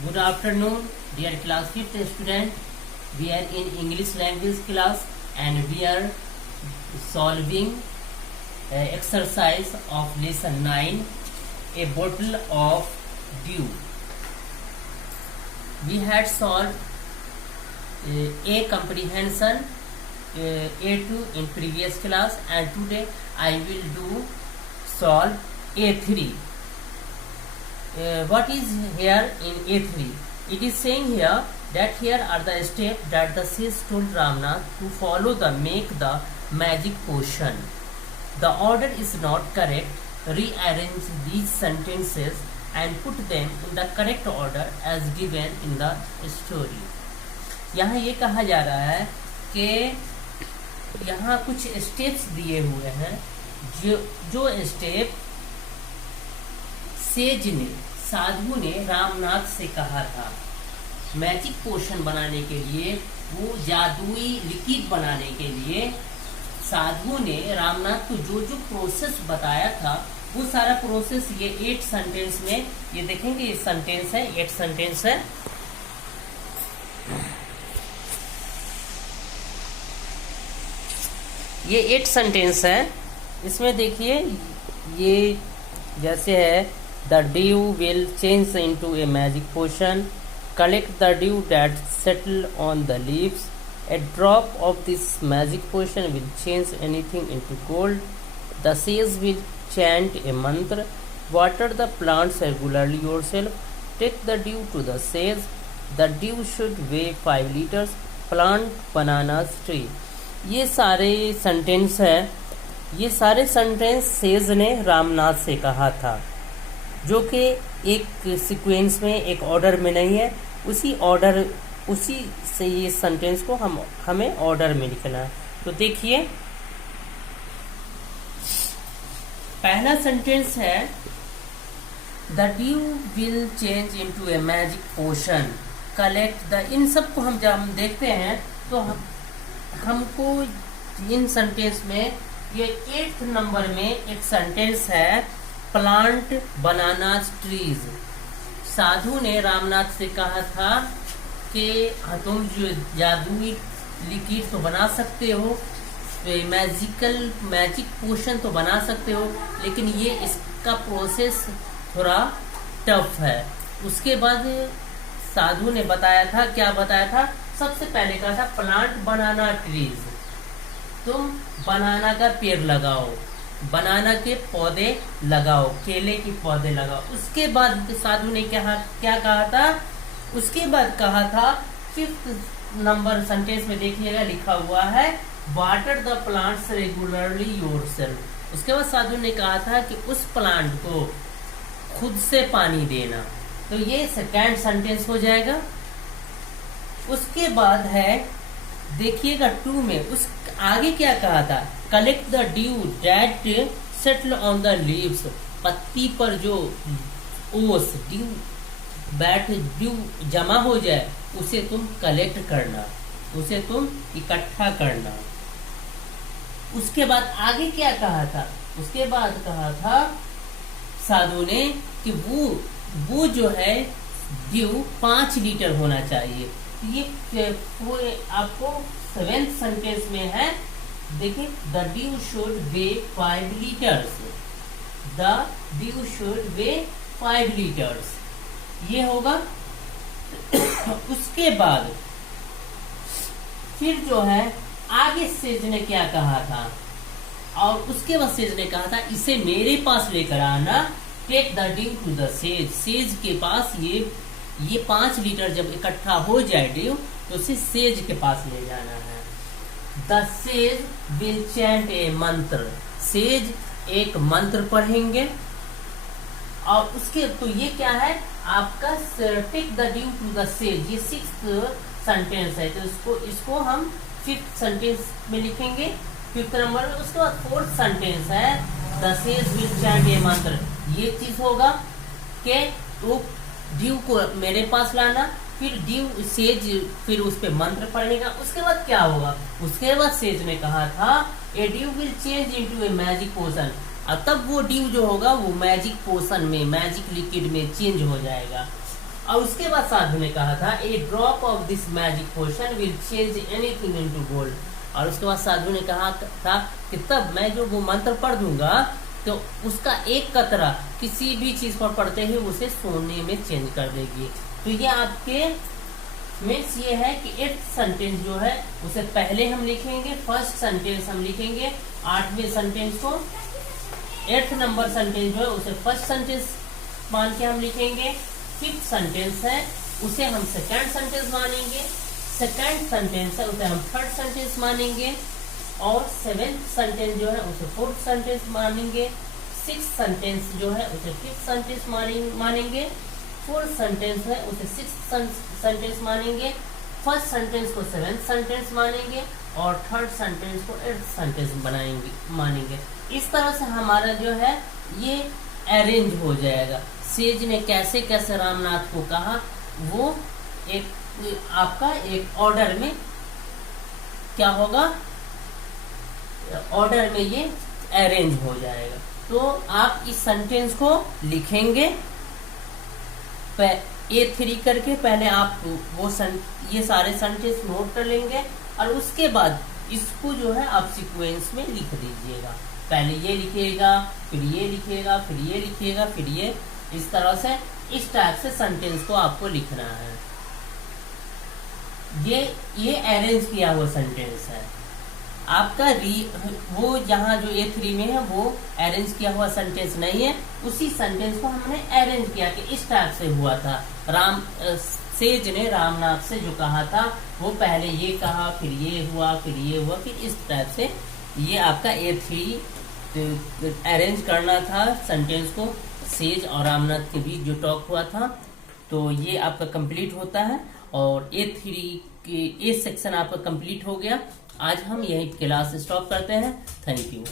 Good afternoon, dear class 5th student. We are in English language class and we are solving exercise of lesson 9, a bottle of dew. We had solved A comprehension A2 in previous class, and today I will do solve A3. What is here in A3? It is saying here that here are the steps that the sage told Ramnath to follow to make the magic potion. The order is not correct. Rearrange these sentences and put them in the correct order as given in the story. यहाँ ये कहा जा रहा है कि यहाँ कुछ steps दिए हुए हैं, जो स्टेप सेज ने, साधु ने रामनाथ से कहा था मैजिक पोशन बनाने के लिए, वो जादुई लिक्विड बनाने के लिए साधु ने रामनाथ को जो जो प्रोसेस बताया था वो सारा प्रोसेस ये 8 सेंटेंस में, ये देखेंगे ये सेंटेंस है, 8 सेंटेंस है। ये 8 सेंटेंस है। इसमें देखिए ये जैसे है, the dew will change into a magic potion, collect the dew that settle on the leaves, a drop of this magic potion will change anything into gold, the sage will chant a mantra, water the plants regularly yourself, take the dew to the sage, the dew should weigh 5 liters, plant bananas tree। ये सारे sentence है, ये सारे sentence says ने रामनाथ से कहा था, जो कि एक सीक्वेंस में, एक ऑर्डर में नहीं है। उसी से ये सेंटेंस को हमें ऑर्डर में लिखना है। तो देखिए पहला सेंटेंस है the dew will change into a magic potion, collect the, इन सब को हम जब हम देखते हैं तो हमको इन सेंटेंस में ये 8th नंबर में एक सेंटेंस है प्लांट बनानास ट्रीज। साधु ने रामनाथ से कहा था कि तुम जो जादुई लिक्विड तो बना सकते हो, मैजिक पोशन तो बना सकते हो, लेकिन ये इसका प्रोसेस थोड़ा टफ है। उसके बाद साधु ने बताया था, क्या बताया था, सबसे पहले कहा था प्लांट बनाना ट्रीज, तुम बनाना का पेड़ लगाओ, बनाना के पौधे लगाओ, केले के पौधे लगाओ। उसके बाद साधु ने क्या कहा था, उसके बाद कहा था 5th नंबर सेंटेंस में देखिएगा लिखा हुआ है water the plants regularly yourself. उसके बाद साधु ने कहा था कि उस प्लांट को खुद से पानी देना। तो ये सेकेंड सेंटेंस हो जाएगा। उसके बाद है देखिएगा 2 में उस आगे क्या कहा था, collect the dew that settle on the leaves, पत्ती पर जो ओस ड्यू जमा हो जाए उसे तुम कलेक्ट करना, उसे तुम इकट्ठा करना। उसके बाद आगे क्या कहा था, उसके बाद कहा था साधु ने कि वो जो है ड्यू 5 लीटर होना चाहिए। ये आपको 7th सेंटेंस में है, देखिए the due should way 5 litres, the due should way 5 litres, ये होगा। उसके बाद फिर जो है आगे सेज ने क्या कहा था, और उसके बाद सेज ने कहा था इसे मेरे पास लेकर आना, take the dew to the sage, sage के पास ये 5 लीटर जब इकट्ठा हो जाए ड्यू तो उसे सेज के पास ले जाना है। द सेज विल चैंट ए मंत्र, सेज एक मंत्र पढ़ेंगे। और उसके तो ये क्या है आपका take the dew to the sage, ये 6th सेंटेंस है, तो इसको हम 5th सेंटेंस में लिखेंगे 5th नंबर में। उसके बाद 4th सेंटेंस है द सेज विल चैंट ए मंत्र, ये चीज होगा कि तो ड्यू को मेरे पास लाना, फिर ड्यू सेज फिर उस पे मंत्र पढ़ेगा। उसके बाद क्या होगा, उसके बाद सेज ने कहा था a dew will change into a magic potion, और तब वो ड्यू जो होगा वो मैजिक पोशन में, मैजिक लिक्विड में चेंज हो जाएगा। और उसके बाद साधु ने कहा था a drop of this magic potion will change anything into gold. और उसके बाद साधु ने कहा था कि तब मैं जो वो मंत्र पढ़ दूंगा तो उसका एक कतरा किसी भी चीज पर पड़ते ही उसे सोने में चेंज कर देगी। तो ये आपके मीन्स ये है कि 8th सेंटेंस जो है उसे पहले हम लिखेंगे, फर्स्ट सेंटेंस हम लिखेंगे 8वें सेंटेंस को, 8th नंबर सेंटेंस जो है उसे फर्स्ट सेंटेंस मान के हम लिखेंगे, 5th सेंटेंस है उसे हम सेकंड सेंटेंस मानेंगे, सेकंड सेंटेंस है उसे हम थर्ड सेंटेंस मानेंगे, और 7th सेंटेंस जो है उसे 4th सेंटेंस मानेंगे, 6th सेंटेंस जो है उसे 5th सेंटेंस मानेंगे, 4th सेंटेंस है उसे 6th सेंटेंस मानेंगे, फर्स्ट सेंटेंस को 7th सेंटेंस मानेंगे, और थर्ड सेंटेंस को 8th सेंटेंस मानेंगे। इस तरह से हमारा जो है ये अरेंज हो जाएगा। सेज ने कैसे कैसे रामनाथ को कहा वो एक आपका एक ऑर्डर में क्या होगा, ऑर्डर में ये अरेंज हो जाएगा। तो आप इस सेंटेंस को लिखेंगे A3 करके, पहले आप वो ये सारे सेंटेंस नोट कर लेंगे और उसके बाद इसको जो है आप सीक्वेंस में लिख दीजिएगा। पहले ये लिखिएगा, फिर ये लिखिएगा, फिर ये लिखिएगा, फिर ये, इस तरह से इस टाइप से सेंटेंस को आपको लिखना है। ये अरेंज किया हुआ सेंटेंस है आपका। वो जहाँ जो A3 में है वो अरेंज किया हुआ सेंटेंस नहीं है, उसी सेंटेंस को हमने अरेंज किया कि इस टाइप से हुआ था। सेज ने रामनाथ से जो कहा था वो पहले ये कहा, फिर ये हुआ, फिर ये हुआ, फिर इस टाइप से ये आपका A3 अरेंज करना था सेंटेंस को। सेज और रामनाथ के बीच जो टॉक हुआ था, तो ये आपका कंप्लीट होता है और A3 के A सेक्शन आपका कंप्लीट हो गया। आज हम यही क्लास स्टॉप करते हैं। Thank you.